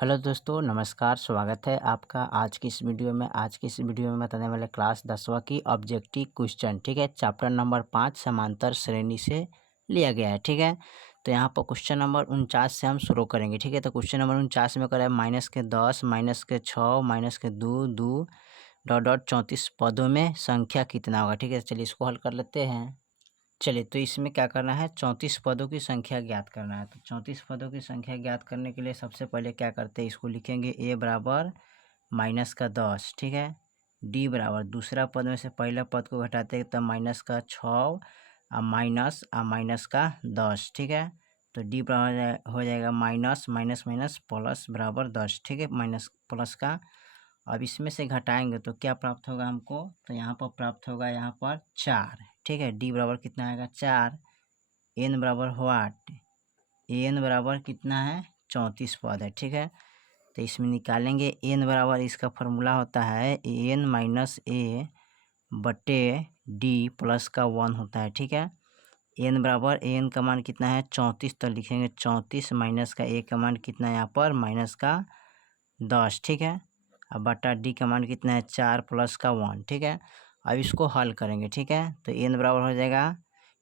Hello दोस्तों, नमस्कार। स्वागत है आपका आज की इस वीडियो में। बताने वाले क्लास 10वां की ऑब्जेक्टिव क्वेश्चन, ठीक है। चैप्टर नंबर 5 समांतर श्रेणी से लिया गया है, ठीक है। तो यहाँ पर क्वेश्चन नंबर 49 से हम शुरू करेंगे, ठीक है। तो क्वेश्चन नंबर 49 में करें -10, -6, -2, 2 डॉट डॉट 34 पदों में संख्या कितना होगा, ठीक है। चलिए इसको हल कर लेते हैं। चलिए, तो इसमें क्या करना है, 34 पदों की संख्या ज्ञात करना है। तो 34 पदों की संख्या ज्ञात करने के लिए सबसे पहले क्या करते हैं, इसको लिखेंगे a बराबर -10, ठीक है। d बराबर दूसरा पद में से पहला पद को घटाते हैं तब -6 और माइनस का 10, ठीक है। तो d बराबर हो जाएगा माइनस माइनस माइनस प्लस बराबर 10, ठीक है। माइनस प्लस का अब इसमें से घटाएंगे तो क्या प्राप्त होगा हमको, तो यहाँ पर प्राप्त होगा यहाँ पर 4, ठीक है। डी बराबर कितना आएगा 4। एन बराबर व्हाट, एन बराबर कितना है 34 पद है, ठीक है। तो इसमें निकालेंगे एन बराबर, इसका फॉर्मूला होता है एन माइनस ए बटे डी प्लस का 1 होता है, ठीक है। एन बराबर एन का मान कितना है 34, तो लिखेंगे 34 माइनस का ए का मान कितना है यहाँ पर माइनस का 10, ठीक है। अब बटा डी का मान कितना है 4 प्लस का 1, ठीक है। अब इसको हल करेंगे, ठीक है। तो एन बराबर हो जाएगा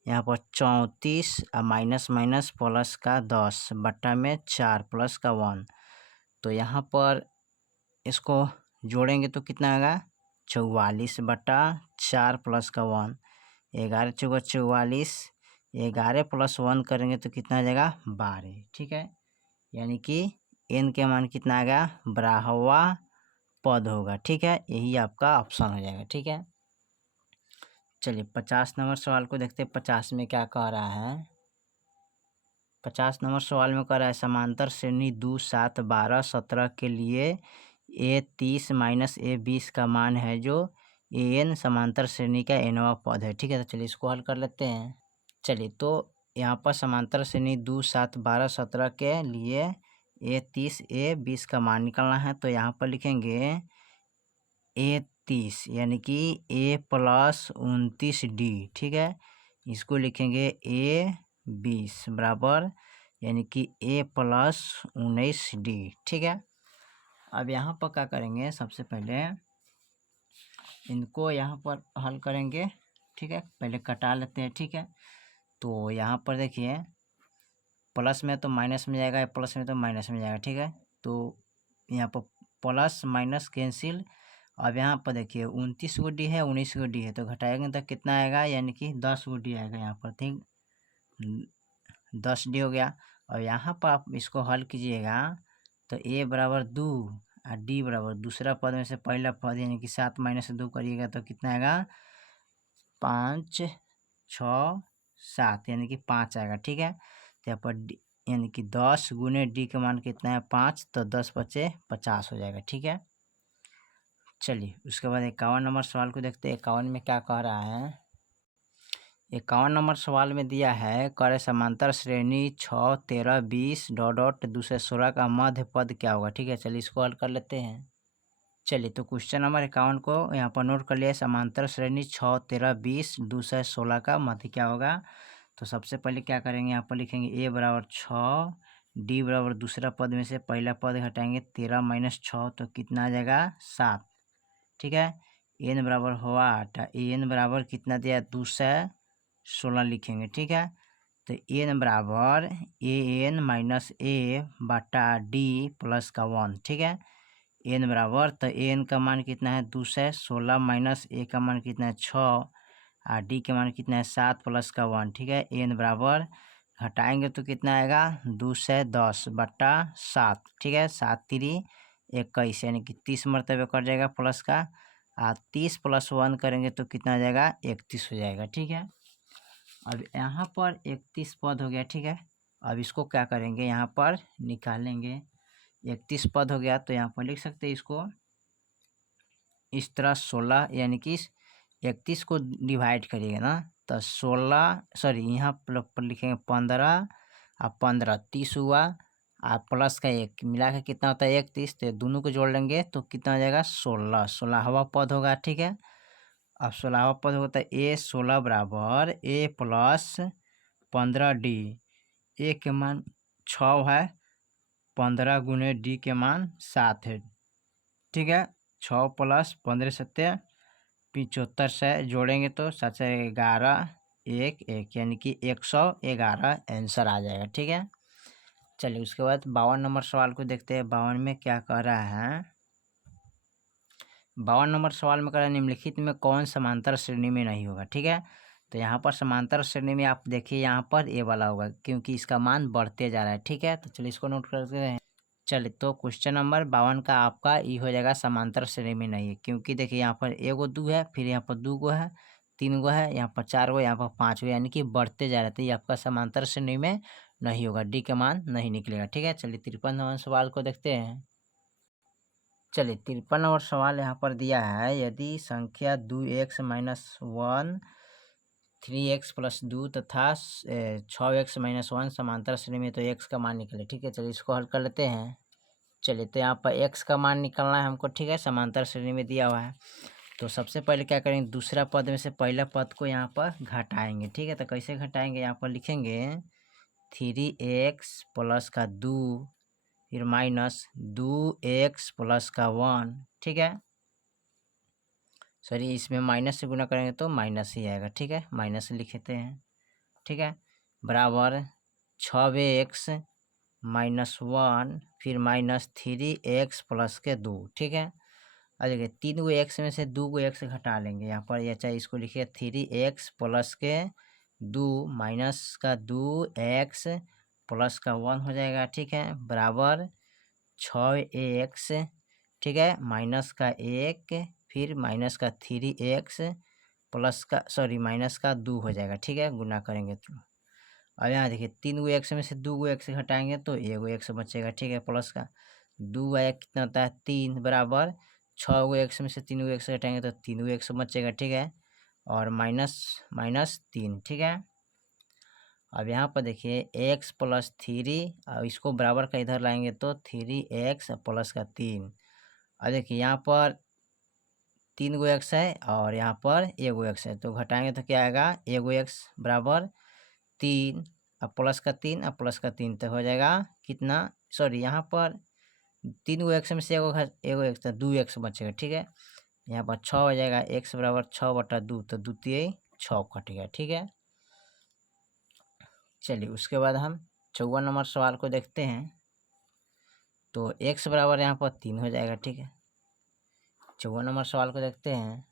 यहाँ पर 34 माइनस माइनस प्लस का 10 बट्टा में 4 प्लस का 1। तो यहाँ पर इसको जोड़ेंगे तो कितना आएगा 44 बट्टा 4 प्लस का 1। 11 चौका 44, 11 प्लस 1 करेंगे तो कितना आ जाएगा 12, ठीक है। यानी कि एन के मान कितना आएगा 12वां पद होगा, ठीक है। यही आपका ऑप्शन हो जाएगा, ठीक है। चलिए 50 नंबर सवाल को देखते हैं। 50 में क्या कह रहा है, 50 नंबर सवाल में कह रहा है समांतर श्रेणी 2, 7, 12, 17 के लिए ए 30 माइनस ए 20 का मान है जो ए एन समांतर श्रेणी का nवां पद है, ठीक है। तो चलिए इसको हल कर लेते हैं। चलिए, तो यहाँ पर समांतर श्रेणी 2, 7, 12, 17 के लिए ए 30 ए 20 का मान निकालना है। तो यहाँ पर लिखेंगे ए 30 यानी कि ए प्लस 29 डी, ठीक है। इसको लिखेंगे ए 20 बराबर यानी कि ए प्लस 19 डी, ठीक है। अब यहाँ पर क्या करेंगे, सबसे पहले इनको यहाँ पर हल करेंगे, ठीक है। पहले कटा लेते हैं, ठीक है। तो यहाँ पर देखिए प्लस में तो माइनस में जाएगा, प्लस में तो माइनस में जाएगा, ठीक है। तो यहाँ पर प्लस माइनस कैंसिल। अब यहाँ पर देखिए 29 गो डी है, 19 गो डी है, तो घटाएंगे तो कितना आएगा, यानी कि 10 गो डी आएगा यहाँ पर, ठीक। 10 डी हो गया। और यहाँ पर आप इसको हल कीजिएगा तो ए बराबर 2 और डी बराबर दूसरा पद में से पहला पद यानी कि 7 माइनस 2 करिएगा तो कितना आएगा 5, 6, 7 यानी कि 5 आएगा, ठीक है। तो यहाँ पर यानी कि 10 गुने डी का मान कितना है 5, तो 10 बचे 50 हो जाएगा, ठीक है। चलिए उसके बाद 51 नंबर सवाल को देखते हैं। 51 में क्या कह रहा है, 51 नंबर सवाल में दिया है करे समांतर श्रेणी 6, 13, 20 डॉट डॉट 2 से 16 का मध्य पद क्या होगा, ठीक है। चलिए इसको हल कर लेते हैं। चलिए, तो क्वेश्चन नंबर 51 को यहाँ पर नोट कर लिया, समांतर श्रेणी 6, 13, 20 2 से 16 का मध्य क्या होगा। तो सबसे पहले क्या करेंगे, यहाँ पर लिखेंगे ए बराबर 6, डी बराबर दूसरा पद में से पहला पद घटाएंगे 13 माइनस 6 तो कितना आ जाएगा 7, ठीक है। एन बराबर हुआ 8, एन बराबर कितना दिया 2 से 16 लिखेंगे, ठीक है। तो एन बराबर ए एन माइनस ए बटा डी प्लस का 1, ठीक है। एन बराबर तो एन का मान कितना है 2 से 16 माइनस ए का मान कितना है 6 और डी का मान कितना है 7 प्लस का 1, ठीक है। एन बराबर घटाएंगे तो कितना आएगा 2 से 10 बट्टा 7, ठीक है। 7 3 21 यानी कि 30 मरतबे कट जाएगा प्लस का, और 30 प्लस 1 करेंगे तो कितना आ जाएगा 31 हो जाएगा, ठीक है। अब यहाँ पर 31 पद हो गया, ठीक है। अब इसको क्या करेंगे, यहाँ पर निकालेंगे। 31 पद हो गया तो यहाँ पर लिख सकते हैं इसको इस तरह 16 यानी कि 31 को डिवाइड करिएगा ना तो 16 सॉरी यहाँ पर लिखेंगे 15 और 15 30 हुआ और प्लस का 1 मिला के कितना होता है 31, तो दोनों को जोड़ लेंगे तो कितना हो जाएगा 16, 16वां पद होगा, ठीक है। अब 16वां पद होता है ए 16 बराबर ए प्लस 15 डी। ए के मान 6 है, 15 गुने डी के मान 7 है, ठीक है। 6 + 15 7 75 से जोड़ेंगे तो 7 से 11 1 1 यानी कि 111 आंसर आ जाएगा, ठीक है। चलिए उसके बाद 52 नंबर सवाल को देखते हैं। 52 में क्या कह रहा है। 52 नंबर सवाल में कह रहा है निम्नलिखित में कौन समांतर श्रेणी में नहीं होगा, ठीक है। तो यहाँ पर समांतर श्रेणी में आप देखिए यहाँ पर ए वाला होगा क्योंकि इसका मान बढ़ते जा रहा है, ठीक है। तो चलिए इसको नोट करते हैं। चलिए तो क्वेश्चन नंबर 52 का आपका ई हो जाएगा समांतर श्रेणी में नहीं है, क्योंकि देखिए यहाँ पर एगो 2 है, फिर यहाँ पर 2 गो है, 3 गो है, यहाँ पर 4 गो, यहाँ पर 5 गो, यानी कि बढ़ते जा रहे थे। ये आपका समांतर श्रेणी में नहीं होगा, डी का मान नहीं निकलेगा, ठीक है। चलिए 53 नंबर सवाल को देखते हैं। चलिए 53 नंबर सवाल यहाँ पर दिया है, यदि संख्या 2x - 1 3x + 2 तथा 6x - 1 समांतर श्रेणी में तो x का मान निकले, ठीक है। चलिए इसको हल कर लेते हैं। चलिए तो यहाँ पर x का मान निकालना है हमको, ठीक है, समांतर श्रेणी में दिया हुआ है। तो सबसे पहले क्या करेंगे, दूसरा पद में से पहला पद को यहाँ पर घटाएंगे, ठीक है। तो कैसे घटाएंगे, यहाँ पर लिखेंगे 3x + 2 फिर -2x + 1, ठीक है। सॉरी, इसमें माइनस से गुना करेंगे तो माइनस ही आएगा, ठीक है, माइनस लिखते हैं, ठीक है। बराबर 6x - 1 फिर -3x + 2, ठीक है। और देखिए 3 गो x में से 2 गो x घटा लेंगे यहाँ पर, या चाहे इसको लिखिए 3x + 2 -2x + 1 हो जाएगा, ठीक है। बराबर 6x, ठीक है, -1 फिर -3x -2 हो जाएगा, ठीक है, गुना करेंगे तो। और यहाँ देखिए 3 गो x में से 2 गो x घटाएंगे तो 1 गो x बचेगा, ठीक है। प्लस का 2 आया कितना होता है 3, बराबर 6 गो x में से 3 गो x घटाएंगे तो 3 गो x बचेगा, ठीक है। और -3, ठीक है। अब यहाँ पर देखिए x + 3 और इसको बराबर का इधर लाएंगे तो 3x + 3। और देखिए यहाँ पर 3 गो x है और यहाँ पर 1 गो x है, तो घटाएंगे तो क्या आएगा 1 गो x बराबर 3, अब प्लस का 3 अब प्लस का 3 तो हो जाएगा कितना, सॉरी यहाँ पर 3 गो x में से 1 गो x तो 2x बचेगा, ठीक है। यहाँ पर 6 हो जाएगा, x बराबर 6/2 तो 2 × 6 कटेगा, ठीक है। चलिए उसके बाद हम 54 नंबर सवाल को देखते हैं। तो x बराबर यहाँ पर 3 हो जाएगा, ठीक है। 54 नंबर सवाल को देखते हैं।